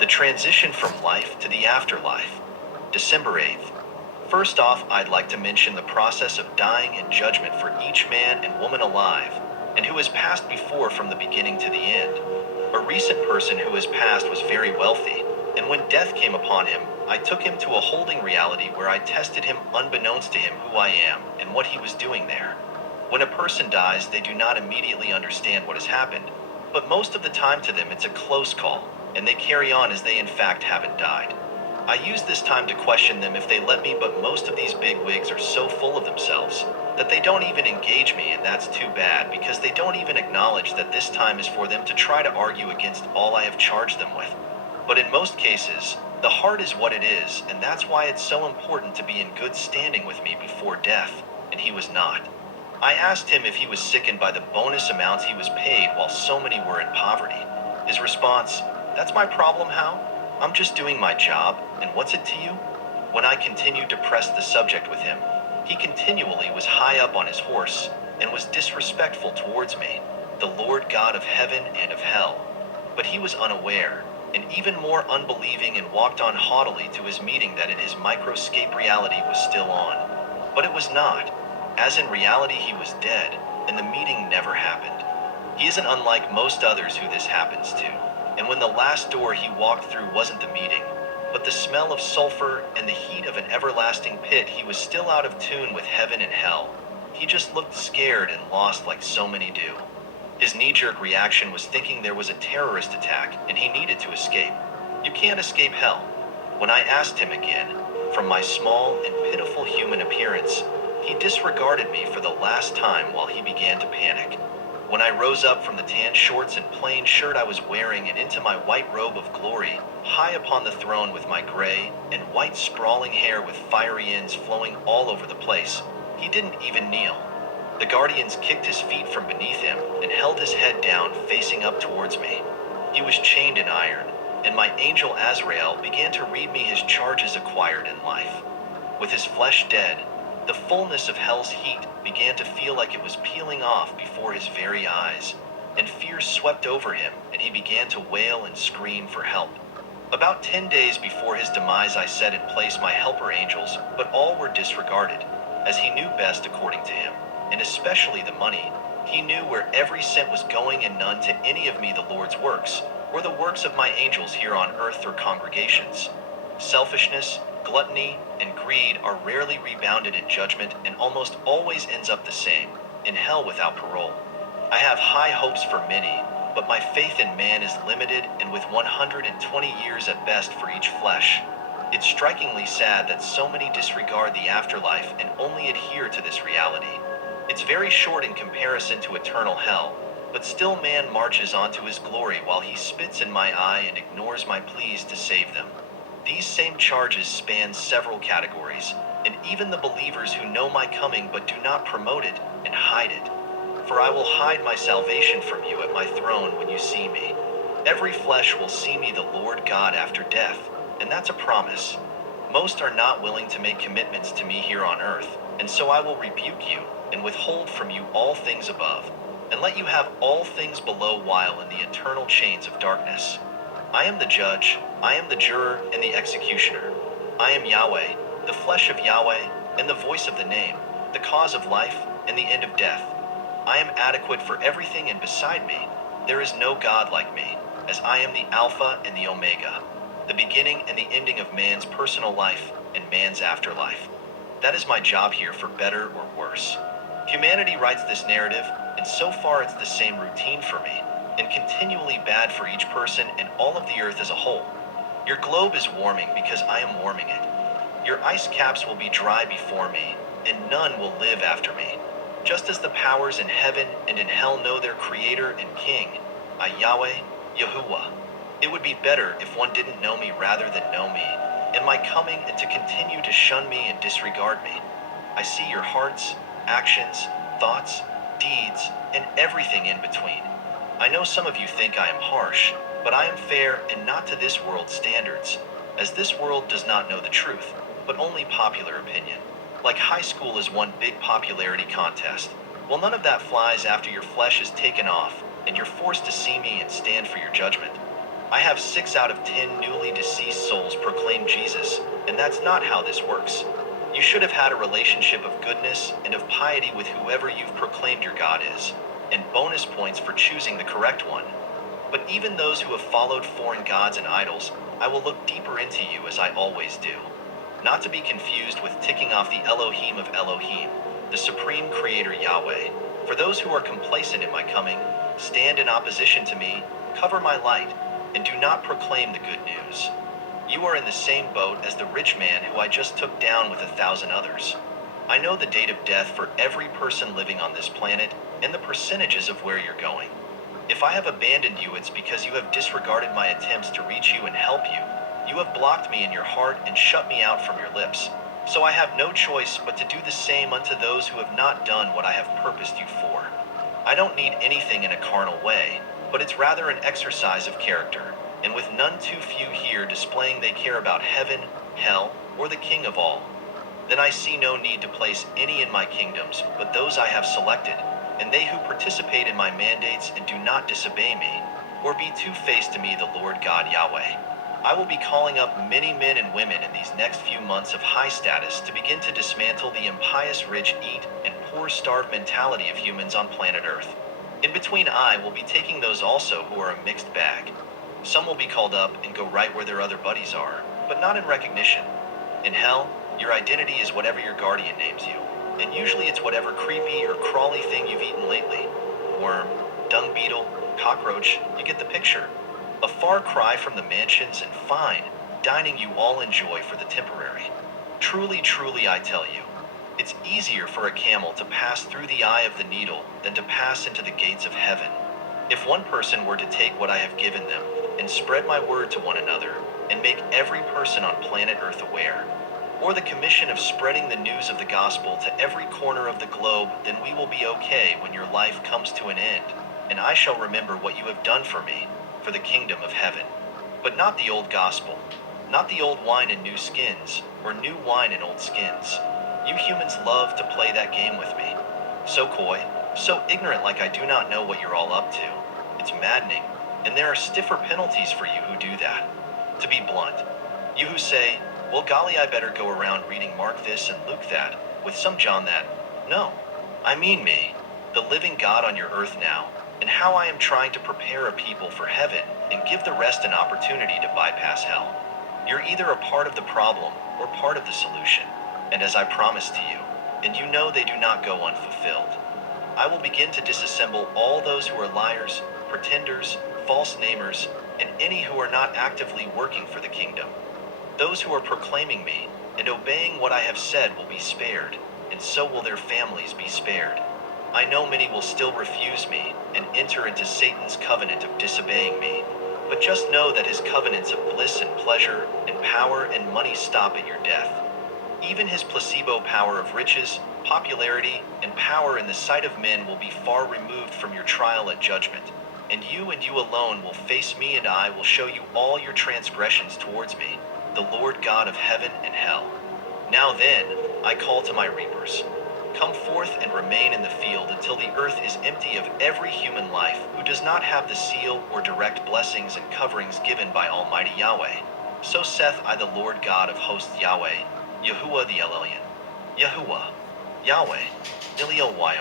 The transition from life to the afterlife. December 8th. First off, I'd like to mention the process of dying in judgment for each man and woman alive, and who has passed before from the beginning to the end. A recent person who has passed was very wealthy, and when death came upon him, I took him to a holding reality where I tested him unbeknownst to him who I am and what he was doing there. When a person dies, they do not immediately understand what has happened, but most of the time to them it's a close call, and they carry on as they in fact haven't died. I use this time to question them if they let me, but most of these big wigs are so full of themselves that they don't even engage me, and that's too bad because they don't even acknowledge that this time is for them to try to argue against all I have charged them with. But in most cases, the heart is what it is, and that's why it's so important to be in good standing with me before death, and he was not. I asked him if he was sickened by the bonus amounts he was paid while so many were in poverty. His response, "That's my problem, how? I'm just doing my job, and what's it to you?" When I continued to press the subject with him, he continually was high up on his horse and was disrespectful towards me, the Lord God of heaven and of hell. But he was unaware, and even more unbelieving, and walked on haughtily to his meeting that in his microscope reality was still on. But it was not, as in reality he was dead, and the meeting never happened. He isn't unlike most others who this happens to, and when the last door he walked through wasn't the meeting, but the smell of sulfur and the heat of an everlasting pit, he was still out of tune with heaven and hell. He just looked scared and lost like so many do. His knee-jerk reaction was thinking there was a terrorist attack and he needed to escape. You can't escape hell. When I asked him again, from my small and pitiful human appearance, he disregarded me for the last time while he began to panic. When I rose up from the tan shorts and plain shirt I was wearing and into my white robe of glory, high upon the throne with my gray and white sprawling hair with fiery ends flowing all over the place, he didn't even kneel. The guardians kicked his feet from beneath him and held his head down facing up towards me. He was chained in iron, and my angel Azrael began to read me his charges acquired in life. With his flesh dead, the fullness of hell's heat began to feel like it was peeling off before his very eyes, and fear swept over him, and he began to wail and scream for help. About 10 days before his demise I set in place my helper angels, but all were disregarded, as he knew best according to him, and especially the money. He knew where every cent was going, and none to any of me the Lord's works, or the works of my angels here on earth or congregations. Selfishness, gluttony, and greed are rarely rebounded in judgment and almost always ends up the same, in hell without parole. I have high hopes for many, but my faith in man is limited, and with 120 years at best for each flesh. It's strikingly sad that so many disregard the afterlife and only adhere to this reality. It's very short in comparison to eternal hell, but still man marches on to his glory while he spits in my eye and ignores my pleas to save them. These same charges span several categories, and even the believers who know my coming but do not promote it and hide it. For I will hide my salvation from you at my throne when you see me. Every flesh will see me, the Lord God, after death, and that's a promise. Most are not willing to make commitments to me here on earth, and so I will rebuke you and withhold from you all things above, and let you have all things below while in the eternal chains of darkness. I am the judge, I am the juror and the executioner. I am Yahweh, the flesh of Yahweh, and the voice of the name, the cause of life, and the end of death. I am adequate for everything, and beside me, there is no God like me, as I am the Alpha and the Omega, the beginning and the ending of man's personal life and man's afterlife. That is my job here, for better or worse. Humanity writes this narrative, and so far it's the same routine for me, and continually bad for each person and all of the earth as a whole. Your globe is warming because I am warming it. Your ice caps will be dry before me, and none will live after me. Just as the powers in heaven and in hell know their creator and king, I Yahweh, Yahuwah. It would be better if one didn't know me rather than know me, and my coming, and to continue to shun me and disregard me. I see your hearts, actions, thoughts, deeds, and everything in between. I know some of you think I am harsh, but I am fair and not to this world's standards, as this world does not know the truth, but only popular opinion. Like high school is one big popularity contest. Well, none of that flies after your flesh is taken off, and you're forced to see me and stand for your judgment. I have 6 out of 10 newly deceased souls proclaim Jesus, and that's not how this works. You should have had a relationship of goodness and of piety with whoever you've proclaimed your God is, and bonus points for choosing the correct one. But even those who have followed foreign gods and idols, I will look deeper into you as I always do. Not to be confused with ticking off the Elohim of Elohim, the supreme creator Yahweh. For those who are complacent in my coming, stand in opposition to me, cover my light, and do not proclaim the good news. You are in the same boat as the rich man who I just took down with 1,000 others. I know the date of death for every person living on this planet and the percentages of where you're going. If I have abandoned you, it's because you have disregarded my attempts to reach you and help you. You have blocked me in your heart and shut me out from your lips. So I have no choice but to do the same unto those who have not done what I have purposed you for. I don't need anything in a carnal way, but it's rather an exercise of character, and with none too few here displaying they care about heaven, hell, or the King of all. Then I see no need to place any in my kingdoms but those I have selected, and they who participate in my mandates and do not disobey me, or be two-faced to me, the Lord God Yahweh. I will be calling up many men and women in these next few months of high status to begin to dismantle the impious rich eat and poor starve mentality of humans on planet Earth. In between, I will be taking those also who are a mixed bag. Some will be called up and go right where their other buddies are, but not in recognition. In hell, your identity is whatever your guardian names you, and usually it's whatever creepy or crawly thing you've eaten lately. Worm, dung beetle, cockroach, you get the picture. A far cry from the mansions and fine dining you all enjoy for the temporary. Truly, truly, I tell you, it's easier for a camel to pass through the eye of the needle than to pass into the gates of heaven. If one person were to take what I have given them and spread my word to one another and make every person on planet Earth aware, or the commission of spreading the news of the gospel to every corner of the globe, then we will be okay when your life comes to an end, and I shall remember what you have done for me, for the kingdom of heaven. But not the old gospel, not the old wine in new skins, or new wine in old skins. You humans love to play that game with me. So coy, so ignorant, like I do not know what you're all up to. It's maddening, and there are stiffer penalties for you who do that. To be blunt, you who say, well, golly, I better go around reading Mark this and Luke that, with some John that. No, I mean me, the living God on your earth now, and how I am trying to prepare a people for heaven and give the rest an opportunity to bypass hell. You're either a part of the problem or part of the solution, and as I promised to you, and you know they do not go unfulfilled, I will begin to disassemble all those who are liars, pretenders, false namers, and any who are not actively working for the kingdom. Those who are proclaiming me and obeying what I have said will be spared, and so will their families be spared. I know many will still refuse me and enter into Satan's covenant of disobeying me, but just know that his covenants of bliss and pleasure and power and money stop at your death. Even his placebo power of riches, popularity, and power in the sight of men will be far removed from your trial at judgment, and you alone will face me, and I will show you all your transgressions towards me, the Lord God of heaven and hell. Now then, I call to my reapers. Come forth and remain in the field until the earth is empty of every human life who does not have the seal or direct blessings and coverings given by Almighty Yahweh. So saith I, the Lord God of hosts Yahweh, Yahuwah the Elohim, Yahuwah, Yahweh, YAHUWAH